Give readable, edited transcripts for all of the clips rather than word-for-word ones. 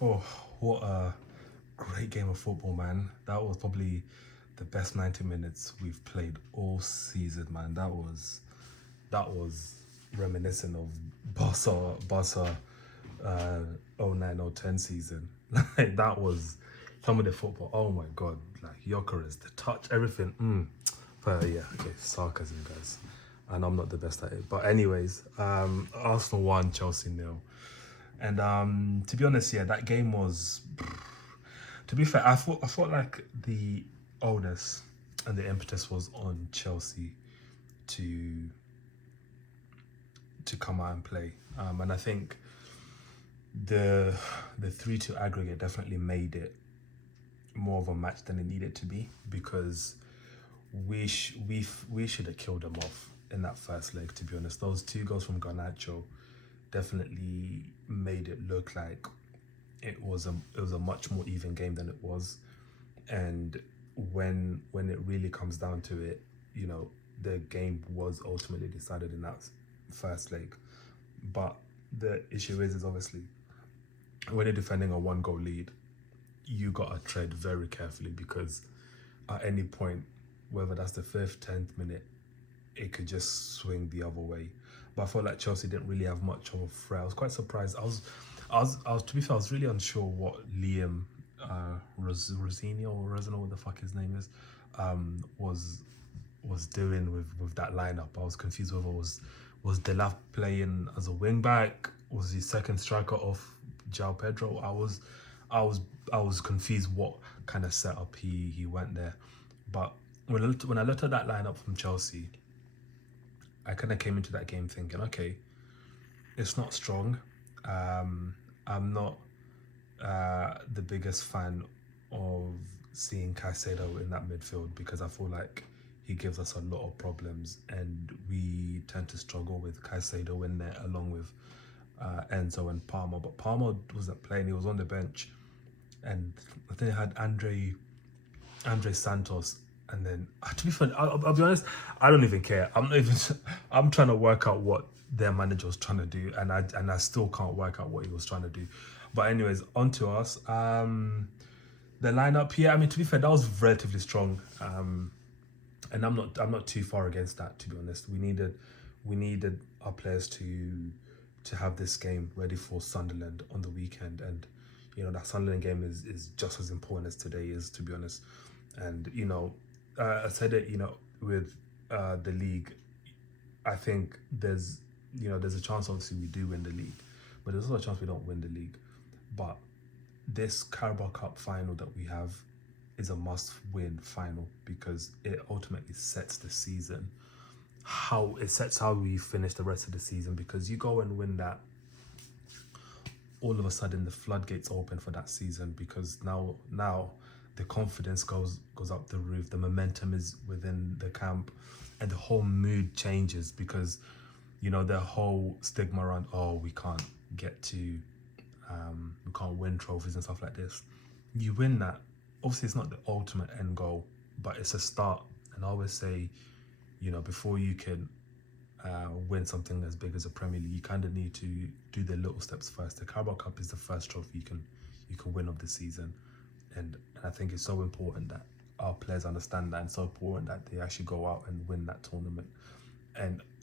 Oh, what a great game of football, man. That was probably the best 90 minutes we've played all season, man. That was reminiscent of Barca uh 09-010 season. Like that was some of the football. Oh my god, like Gyökeres, the touch, everything. But yeah, okay, sarcasm, guys. And I'm not the best at it. But anyways, Arsenal won, Chelsea nil. And to be honest, yeah, that game was. To be fair, I thought like the onus and the impetus was on Chelsea to come out and play, and I think the 3-2 aggregate definitely made it more of a match than it needed to be because we should have killed them off in that first leg. To be honest, those two goals from Garnacho definitely made it look like it was a much more even game than it was. And when it really comes down to it, the game was ultimately decided in that first leg. But the issue is obviously when you're defending a one goal lead, you gotta tread very carefully because at any point, whether that's the fifth, 10th minute, it could just swing the other way. But I felt like Chelsea didn't really have much of a threat. I was quite surprised. I was to be fair, I was really unsure what Liam Rosini or Rosino, what the fuck his name is, was doing with that lineup. I was confused whether was Delaf playing as a wing back, was he second striker off João Pedro. I was confused what kind of setup he went there. But when I looked at that lineup from Chelsea, I kind of came into that game thinking, okay, it's not strong. I'm not the biggest fan of seeing Caicedo in that midfield because I feel like he gives us a lot of problems and we tend to struggle with Caicedo in there along with Enzo and Palmer. But Palmer wasn't playing; he was on the bench, and I think they had Andre Santos. And then, to be fair, I'll be honest, I don't even care. I'm not even. I'm trying to work out what their manager was trying to do, and I still can't work out what he was trying to do. But anyways, on to us. The lineup here. I mean, to be fair, that was relatively strong. And I'm not too far against that. To be honest, we needed our players to have this game ready for Sunderland on the weekend, and that Sunderland game is just as important as today is, to be honest. And I said it, with the league. I think there's a chance obviously we do win the league, but there's also a chance we don't win the league. But this Carabao Cup final that we have is a must-win final because it ultimately sets the season. How we finish the rest of the season because you go and win that, all of a sudden the floodgates open for that season because now the confidence goes up the roof, the momentum is within the camp, and the whole mood changes because the whole stigma around, oh, we can't win trophies and stuff like this. You win that, obviously it's not the ultimate end goal, but it's a start. And I always say, before you can win something as big as a Premier League, you kind of need to do the little steps first. The Carabao Cup is the first trophy you can win of the season, and I think it's so important that our players understand that, and so important that they actually go out and win that tournament.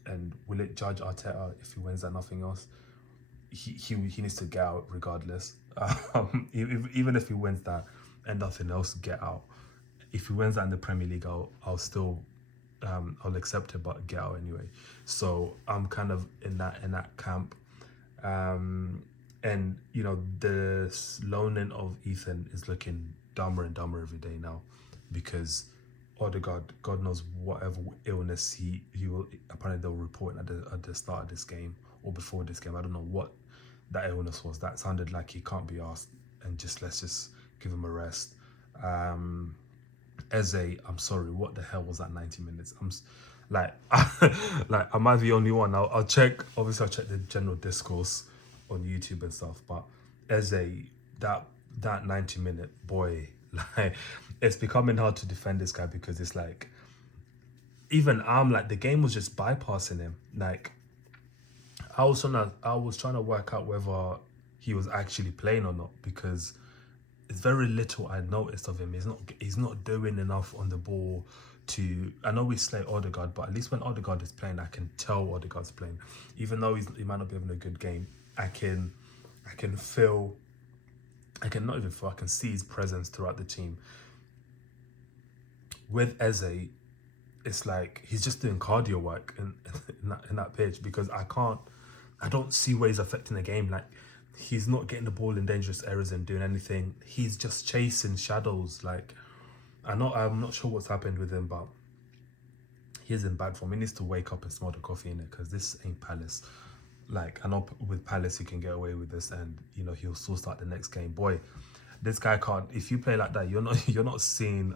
And will it judge Arteta if he wins that? Nothing else. He needs to get out regardless. Even if he wins that and nothing else, get out. If he wins that in the Premier League, I'll still I'll accept it, but get out anyway. So I'm kind of in that camp. And the loaning of Ethan is looking dumber and dumber every day now, because Odegaard, God knows whatever illness he will, apparently they'll report at the start of this game or before this game. I don't know what that illness was. That sounded like he can't be asked, and let's just give him a rest. Eze, I'm sorry, what the hell was that 90 minutes? Like, like, am I the only one? I'll check. Obviously, I'll check the general discourse on YouTube and stuff. But Eze, that 90-minute boy, like, it's becoming hard to defend this guy because it's like, even I'm like, the game was just bypassing him. Like, I was trying to work out whether he was actually playing or not, because it's very little I noticed of him. He's not doing enough on the ball to. I know we slay Odegaard, but at least when Odegaard is playing, I can tell Odegaard's playing, even though he might not be having a good game. I can feel. I can not even feel. I can see his presence throughout the team. With Eze, it's like he's just doing cardio work in that pitch, because I don't see where he's affecting the game. Like, he's not getting the ball in dangerous areas and doing anything. He's just chasing shadows. Like, I'm not sure what's happened with him, but he's in bad form. He needs to wake up and smell the coffee in it, because this ain't Palace. Like, I know with Palace you can get away with this, and he'll still start the next game. Boy, this guy can't. If you play like that, you're not seeing.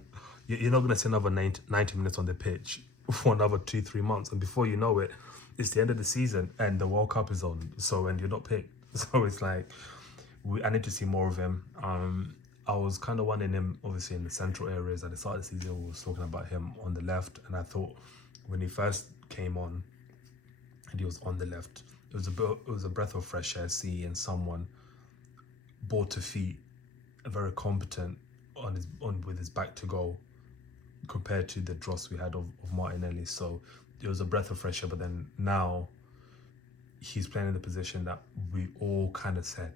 You're not gonna see another 90 minutes on the pitch for another 2-3 months, and before you know it, it's the end of the season and the World Cup is on. So, and you're not picked. So it's like, I need to see more of him. I was kind of wanting him, obviously, in the central areas. At the start of the season, we was talking about him on the left, and I thought when he first came on and he was on the left, it was a breath of fresh air seeing someone ball to feet, very competent with his back to goal, compared to the dross we had of Martinelli. So it was a breath of fresh air. But then now he's playing in the position that we all kind of said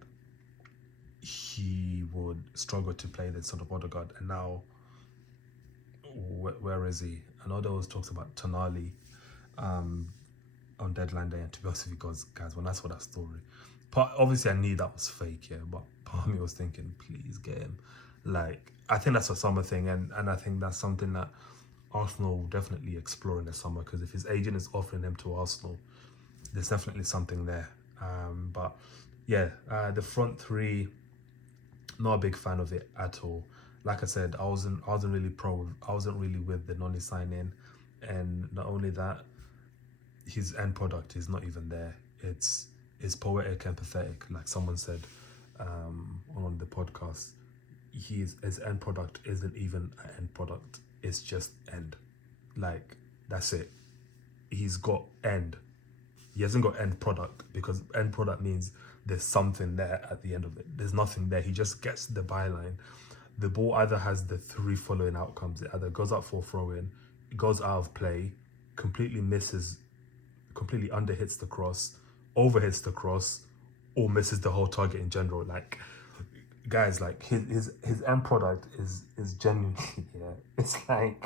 he would struggle to play, the sort of Odegaard. And now, where is he? I know there was talks about Tonali on deadline day, and to be honest with you guys, when I saw that story, obviously I knew that was fake, yeah, but part of me was thinking, please get him. Like, I think that's a summer thing, and I think that's something that Arsenal will definitely explore in the summer, because if his agent is offering him to Arsenal, there's definitely something there. But yeah, the front three, not a big fan of it at all. Like I said, I wasn't really I wasn't really with the Noni sign-in, and not only that, his end product is not even there. It's poetic and pathetic, like someone said on the podcast. His end product isn't even an end product. It's just end. Like, that's it. He's got end. He hasn't got end product, because end product means there's something there at the end of it. There's nothing there. He just gets the byline. The ball either has the 3 following outcomes. It either goes up for throw-in, it goes out of play, completely misses, completely underhits the cross, overhits the cross, or misses the whole target in general. Like, guys, like, his end product is genuinely, yeah, it's like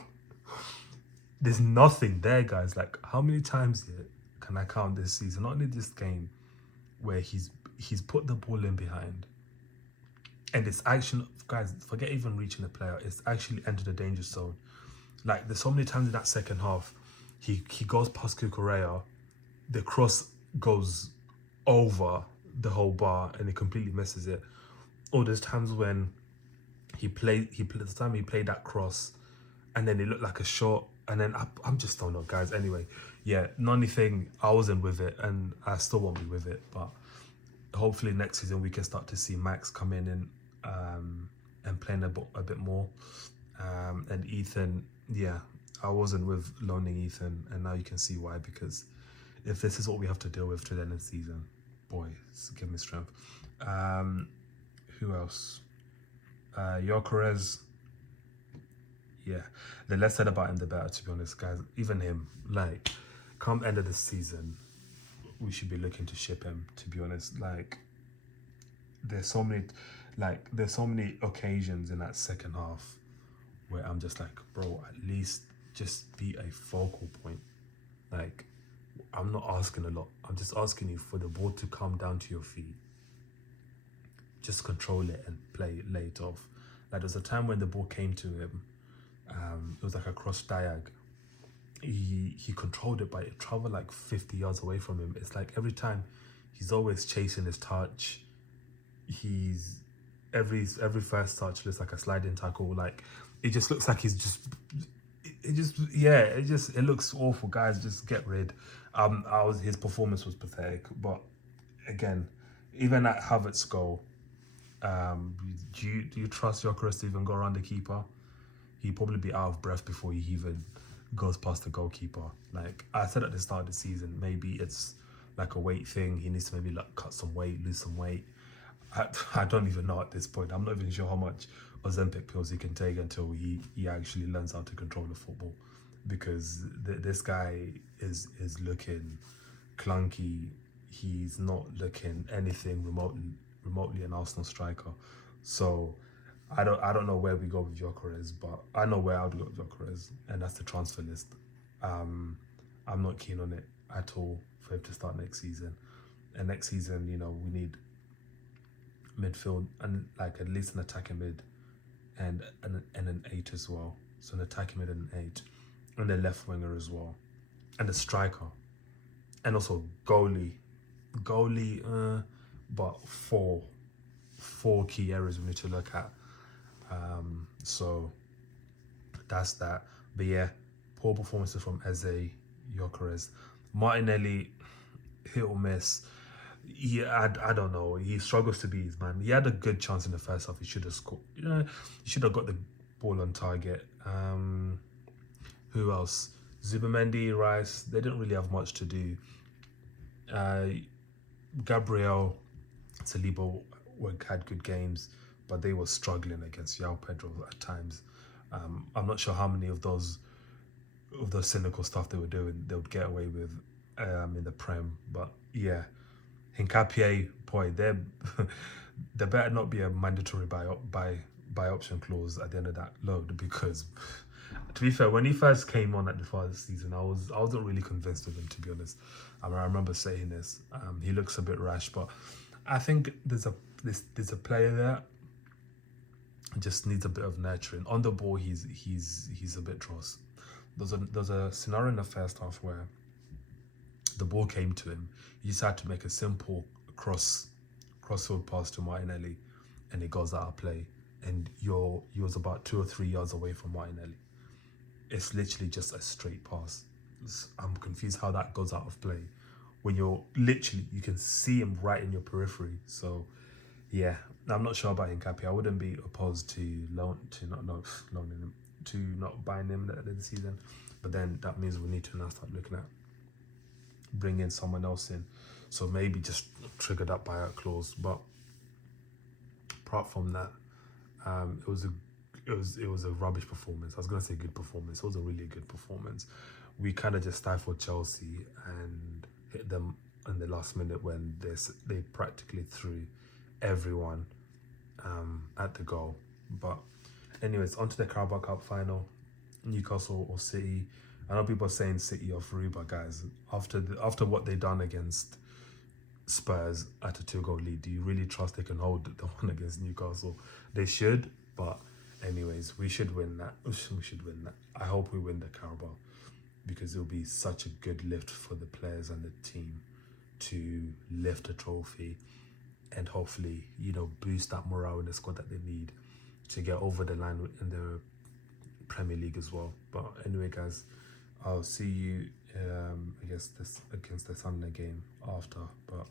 there's nothing there, guys. Like, how many times here can I count this season, not only this game, where he's put the ball in behind, and it's actually, guys, forget even reaching the player, it's actually entered the danger zone. Like, there's so many times in that second half, he goes past Cucurella, the cross goes over the whole bar and he completely misses it. Or there's times when he played that cross and then it looked like a shot, and then I'm just don't know, guys. Anyway, yeah, Noni thing, I wasn't with it, and I still won't be with it, but hopefully next season we can start to see Max come in and playing a bit more, and Ethan, yeah, I wasn't with loaning Ethan, and now you can see why, because if this is what we have to deal with to the end of the season, boy, give me strength. Who else? Gyökeres. Yeah, the less said about him, the better, to be honest, guys. Even him, like, come end of the season, we should be looking to ship him, to be honest. Like, there's so many occasions in that second half where I'm just like, bro, at least just be a focal point. Like, I'm not asking a lot. I'm just asking you for the ball to come down to your feet. Just control it and lay it off. Like, there was a time when the ball came to him. It was like a cross diag. He controlled it, but it traveled like 50 yards away from him. It's like every time he's always chasing his touch. He's every first touch looks like a sliding tackle. Like, it just looks like it looks awful, guys. Just get rid. His performance was pathetic, but again, even at Havertz's goal, do you trust Gyökeres to even go around the keeper? He'd probably be out of breath before he even goes past the goalkeeper. Like I said at the start of the season, maybe it's like a weight thing. He needs to maybe like cut some weight, lose some weight. I don't even know at this point. I'm not even sure how much Ozempic pills he can take until he actually learns how to control the football, because this guy is looking clunky. He's not looking anything remotely an Arsenal striker. So I don't know where we go with Gyökeres, but I know where I'd go with Gyökeres, and that's the transfer list. I'm not keen on it at all for him to start next season. And next season, we need midfield and like at least an attacking mid and an eight as well. So an attacking mid and an eight, and a left winger as well, and a striker, and also goalie. But four key areas we need to look at. So that's that. But yeah, poor performances from Eze, Gyökeres, Martinelli, hit or miss. Yeah, I don't know. He struggles to be his man. He had a good chance in the first half. He should have scored. He should have got the ball on target. Who else? Zubamendi, Rice. They didn't really have much to do. Gabriel, Saliba had good games, but they were struggling against João Pedro at times. I'm not sure how many of those cynical stuff they were doing they would get away with in the Prem, but yeah. Hincapié, boy, there better not be a mandatory buy option clause at the end of that load, because to be fair, when he first came on at the start of the season, I wasn't really convinced of him, to be honest. I remember saying this. He looks a bit rash, but I think there's a player there. Just needs a bit of nurturing. On the ball, he's a bit dross. There's a scenario in the first half where the ball came to him. He just had to make a simple crossfield pass to Martinelli, and it goes out of play. And he was about 2 or 3 yards away from Martinelli. It's literally just a straight pass. I'm confused how that goes out of play when you can see him right in your periphery. So yeah, I'm not sure about Hincapié. I wouldn't be opposed to not buying him at the end of the season, but then that means we need to now start looking at bringing someone else in. So maybe just trigger that buyout clause. But apart from that, it was a rubbish performance. I was gonna say good performance. It was a really good performance. We kind of just stifled Chelsea and hit them in the last minute when they practically threw everyone at the goal. But anyways, on to the Carabao Cup final, Newcastle or City. I know people are saying City are through, but guys, after what they done against Spurs at a 2-goal lead, do you really trust they can hold the one against Newcastle? They should, but anyways, we should win that. We should win that. I hope we win the Carabao, because it'll be such a good lift for the players and the team to lift a trophy, and hopefully, boost that morale in the squad that they need to get over the line in the Premier League as well. But anyway, guys, I'll see you, I guess, against the Sunday game after. But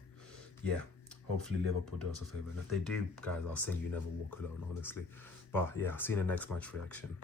yeah, hopefully Liverpool do us a favour. And if they do, guys, I'll sing You Never Walk Alone, honestly. But yeah, I'll see you in the next match reaction.